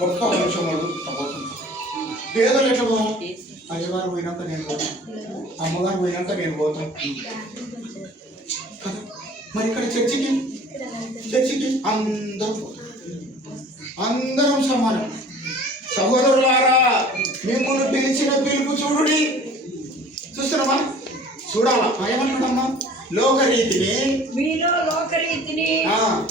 ఒక్క మనిషి మూడు పోతుంది ఎట్లా పోను అయ్యగారు పోయినాక నేను పోతాను అమ్మగారు పోయినాక నేను పోతాను మరి ఇక్కడ చర్చికి? చర్చికి అందరం అందరం సమానం. సహోదరులారా మిమ్మల్ని పిలిచిన పిలుపు చూడు చూస్తున్నామా చూడాలా? ఏమంటున్నామ్మా లోకరీతిని. మీలో లోకరీతిని.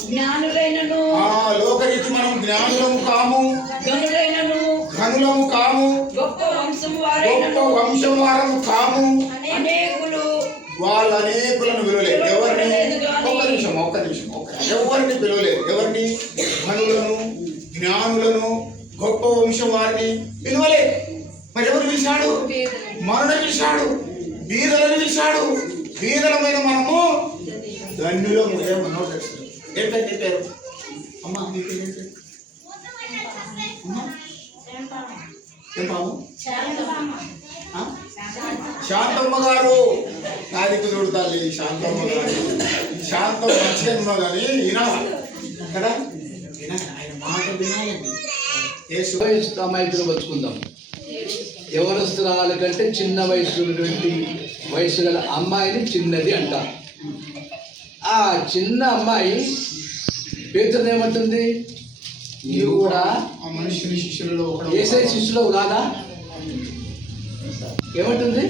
జ్ఞానులైనను. ఆ లోకరీతి మనం జ్ఞానులము కాము. గనులైనను ఘనులము కాము. గొప్ప వంశం గొప్ప వంశం వారము కాము. అనేకులు. వాళ్ళ అనేకులను పిలవలేదు. ఎవరిని? ఒక్క నిమిషం ఒక్క నిమిషం ఒక్క. ఎవరిని పిలవలేదు? ఎవరిని? ఘనులను జ్ఞానులను గొప్ప వంశం వారిని పిలవలేదు. మరి ఎవరు పిలిచాడు మనని పిలిచాడు. బీదలను పిలిచాడు. బీదలమైన మనము ధన్యులము ఏమన్నా ఏంటంటే పేరు అమ్మా పేరు ఏం శాంతమ్మ గారు. నాదికి తల్లి శాంతమ్మ గారు. శాంతం మంచిగా ఉన్నావు కానీ వినాలా కదా? వినాలి ఆయన మాట వినాలండి. యేసు వయసు అమాయకులు వచ్చుకుందాం యవనస్తురాల కంటే చిన్న వయసు ఉన్నటువంటి వయసు గల అమ్మాయిని చిన్నది అంటారు ఆ చిన్న అమ్మాయి పేతురు ఏమంటుంది? నీవు కూడా ఆ మనుషుని శిష్యులలో ఏసై శిష్యులు కాదా? ఏమంటుంది?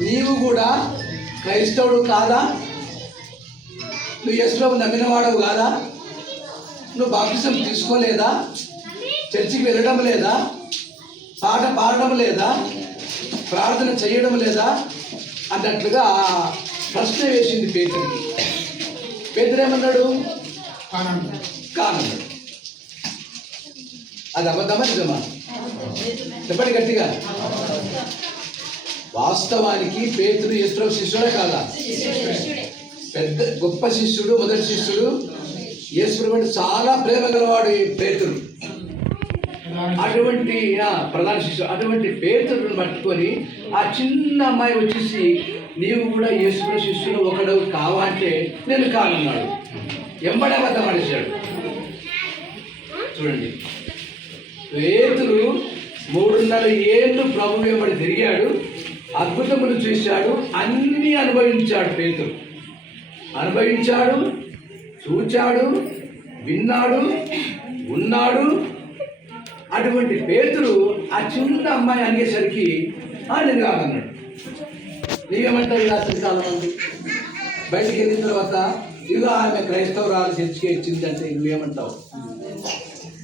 నీవు కూడా క్రైస్తవుడు కాదా? నువ్వు యేసుప్రభు నమ్మినవాడవు కాదా? నువ్వు బాప్తిజం తీసుకోలేదా? చర్చికి వెళ్ళడం లేదా? పాట పాడడం లేదా? ప్రార్థన చేయడం లేదా? అన్నట్లుగా ప్రశ్న వేసింది పేతురికి పేతురు ఏమన్నాడు? కానన్నాడు అది అబద్ధమా నిజమా? చెప్పండి గట్టిగా. వాస్తవానికి పేతుడు యేసుప్రభు శిష్యుడే కాదా? పెద్ద గొప్ప శిష్యుడు మొదటి శిష్యుడు. అంటే చాలా ప్రేమ గలవాడు ఈ పేతుడు అటువంటి ప్రధాన శిష్యుడు అటువంటి పేతులను పట్టుకొని ఆ చిన్న అమ్మాయి వచ్చేసి నీవు కూడా యేసుకున్న శిష్యుడు ఒకడు కావాలంటే నేను కానున్నాడు. ఎంబడే అబద్ధం చూడండి. పేతులు మూడున్నర ఏళ్ళు ప్రభు వెంబడి తిరిగాడు అద్భుతములు చేశాడు అన్నీ అనుభవించాడు పేతులు అనుభవించాడు చూచాడు విన్నాడు ఉన్నాడు అటువంటి పేతులు ఆ చిన్న అమ్మాయి అనేసరికి "ఆ, నేను కాదన్నాడు నీవేమంటావు ఇలా అసలు బయటికి వెళ్ళిన తర్వాత ఇదిగో ఆమె క్రైస్తవురాలు చర్చికి ఇచ్చిందంటే నువ్వేమంటావు?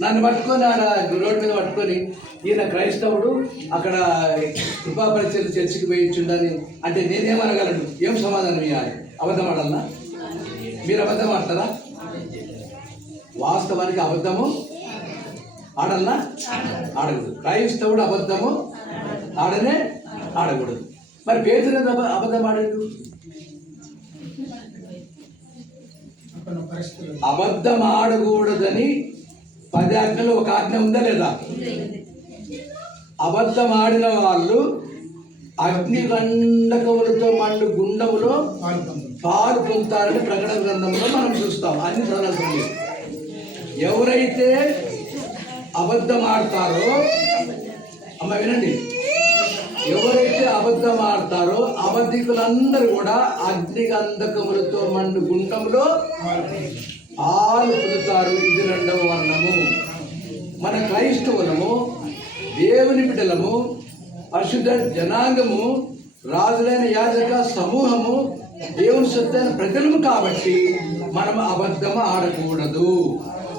నన్ను పట్టుకొని ఆడ రోడ్డు మీద పట్టుకొని ఈయన క్రైస్తవుడు అక్కడ కృపా పరిచయం చర్చికి పోయి ఇచ్చిండని అంటే నేనేమనగలను? ఏం సమాధానం ఇవ్వాలి అబద్ధం ఆడాలనా మీరు అబద్ధం ఆడతారా వాస్తవానికి అబద్ధము ఆడల్ల ఆడకూడదు. క్రైస్తవుడు అబద్ధము ఆడనే ఆడకూడదు. మరి పేదలు అబద్ధం ఆడాడు అబద్ధం ఆడకూడదని పది ఆజ్ఞలు ఒక ఆజ్ఞ ఉందా లేదా? అబద్ధం ఆడిన వాళ్ళు అగ్ని గండకములతో మండు గుండములో పాలు పొందుతారని ప్రకటన గ్రంథంలో మనం చూస్తాం. అన్ని చదవాల్సింది ఎవరైతే అబద్ధం ఆడతారో అమ్మ వినండి. ఎవరైతే అబద్ధం ఆడతారో అబద్ధికులందరూ కూడా అగ్ని గంధకములతో మండు గుండంలో ఆలు పుడతారు ఇది రెండవ వర్ణము. మన క్రైస్తవులము దేవుని బిడ్డలము పరిశుద్ధ జనాంగము రాజులైన యాజక సమూహము దేవుని సొత్తైన ప్రజలము కాబట్టి మనం అబద్ధం ఆడకూడదు.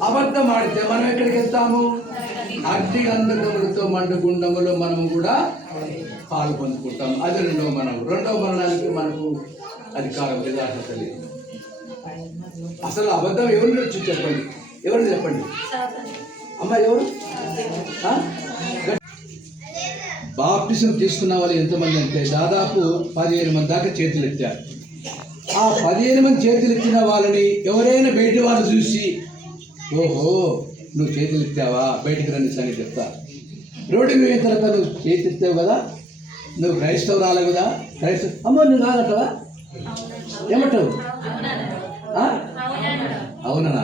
అబద్ధం ఆడితే మనం ఎక్కడికి వెళ్తాము? అగ్ని గంధకములతో మండుగుండములో మనము కూడా పాలు పొందుకుంటాం. అది రెండవ మరణం. రెండవ మరణానికి మనకు అధికారం లేదా అర్హత లేదు. అసలు అబద్ధం ఎవరిని వచ్చి చెప్పండి? ఎవరు చెప్పండి? అమ్మ ఎవరు? బాప్టిజం తీసుకున్న వాళ్ళు ఎంతమంది అంటే దాదాపు పదిహేను మంది దాకా చేతులు ఎత్తారు. ఆ పదిహేను మంది చేతులు ఎత్తిన వాళ్ళని ఎవరైనా బయటి వాళ్ళు చూసి ఓహో నువ్వు చేతులు ఎత్తావా? బయటికి రండి సంగతి చెప్తా. రోడ్డు మీద తర్వాత నువ్వు చేతి ఎత్తావు కదా? నువ్వు క్రైస్తవురాలు కదా? క్రైస్తవ అమ్మో నువ్వు రాగట్టవా ఏమంటావు? అవునా అవునన్నా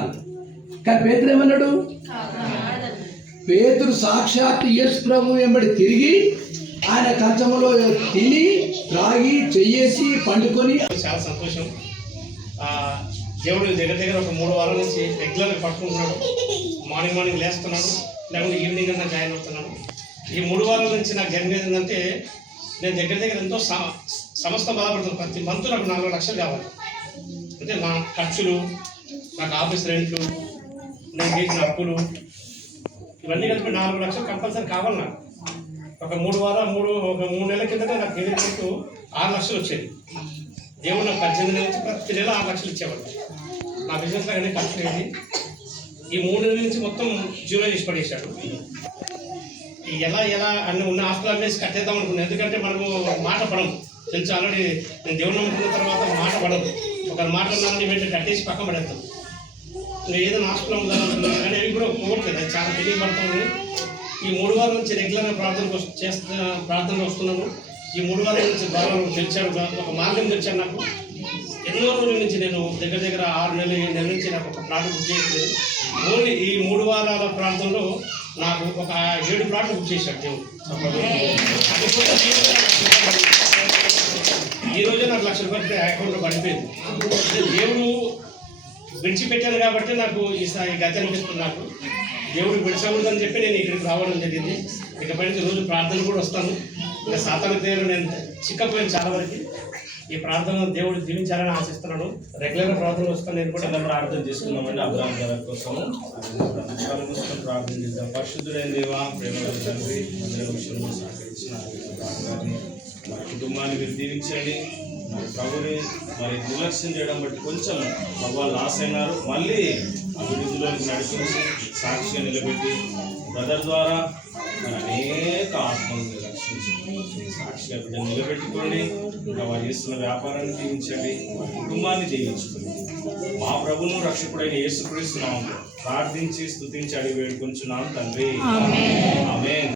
కానీ పేతురు ఏమన్నాడు? పేతురు సాక్షాత్ యేసు ప్రభు వెంబడి తిరిగి ఆయన కంచములో తిని త్రాగి చెయ్యేసి పండుకొని చాలా సంతోషం. దేవుడు దగ్గర దగ్గర ఒక మూడు వారాల నుంచి రెగ్యులర్గా పట్టుకుంటున్నాడు మార్నింగ్ మార్నింగ్ లేస్తున్నాను లేకుంటే ఈవినింగ్ అన్నా జాయిన్ అవుతున్నాను ఈ మూడు వారాల నుంచి నాకు జరిగేది ఏంటంటే నేను దగ్గర దగ్గర ఎంతో స- సమస్త బాధపడుతున్నాను ప్రతి మంత్ నాకు నాలుగు లక్షలు కావాలి. అంటే నా ఖర్చులు నాకు ఆఫీస్ రెంట్లు నేను చేసిన అప్పులు ఇవన్నీ కలిపి నాలుగు లక్షలు కంపల్సరీ కావాలి నాకు. ఒక మూడు వారాలు మూడు ఒక మూడు నెలల కిందట నాకు క్రెడిట్ ఆరు లక్షలు వచ్చేది. దేవుడు నాకు పద్దెనిమిది నెలల నుంచి ప్రతి నెల ఆరు లక్షలు ఇచ్చేవాడు. నా బిజినెస్లో అన్నీ ఖర్చు లేదు. ఈ మూడు నెలల నుంచి మొత్తం జీరో చేసి పడేశాడు. ఎలా ఎలా అన్ని ఉన్న ఆస్తులు అమ్మేసి కట్టేద్దాం అనుకున్నాను ఎందుకంటే మనము మాట పడము. తెలుసు? ఆల్రెడీ నేను దేవుడు నమ్ముకున్న తర్వాత మాట పడదు. ఒక మాట అన్నామని వెంటనే కట్టేసి పక్కన పడేస్తాం ఏదైనా ఆస్తులు ఉండాలనుకున్నాను కానీ అవి కూడా పోవట్లేదు. అది చాలా తెలియబడుతుంది ఈ మూడు వారాల నుంచి రెగ్యులర్గా ప్రార్థనకు చేస్తున్న ప్రార్థనలు వస్తున్నాను. ఈ మూడు వారాల నుంచి బాగా తెలిసాడు ఒక మార్గం తెలిసాడు నాకు. బెంగళూరు నుంచి నేను దగ్గర దగ్గర ఆరు నెలలు ఏడు నెలల నుంచి నాకు ఒక ప్లాట్ బుక్ చేయట్లేదు ఓన్లీ ఈ మూడు వారాల ప్రాంతంలో నాకు ఒక ఏడు ప్లాట్లు బుక్ చేశాడు దేవుడు. ఈరోజు ఈ నాకు లక్ష రూపాయలు అకౌంట్లో పడిపోయింది. దేవుడు విడిచిపెట్టాను కాబట్టి నాకు ఈ స- ఈ గతి అనిపిస్తుంది నాకు. దేవుడు విడిచకూడదని చెప్పి నేను ఇక్కడికి రావడం జరిగింది. ఇకపై నుంచి రోజు ప్రార్థన కూడా వస్తాను. ఇంకా సాతాన దేవుడు నేను చిక్కపోయాను చాలా వరకు. ఈ ప్రార్థన దేవుడు జీవించాలని ఆశిస్తున్నాను రెగ్యులర్గా ప్రార్థన వస్తాను నేను కూడా. ప్రార్థన చేసుకుందామండి. అబ్రాహం గారి కోసం కళ్ళు ప్రార్థన చేద్దాం. పరిశుద్ధుడైన దేవా ప్రేమ తండ్రి అందరి విషయంలో సహకరించిన కుటుంబాన్ని మీరు దీవించండి. మరి ప్రభుని మరి నిర్లక్ష్యం చేయడం బట్టి కొంచెం ప్రభావ లాస్ అయినారు. మళ్ళీ అభివృద్ధిలోకి నడిపించి సాక్షిగా నిలబెట్టి బ్రదర్ ద్వారా అనేక ఆత్మలను రక్షించి సాక్షిగా బిడ్డను నిలబెట్టుకోండి. ఇంకా వారు చేస్తున్న వ్యాపారాన్ని దీవించండి వారి కుటుంబాన్ని దీవించుకోండి మా ప్రభును రక్షకుడైన యేసుక్రీస్తు నామములో ప్రార్థించి స్తుతించి అడిగి వేడుకొంచున్నాం తండ్రి. ఆమేన్.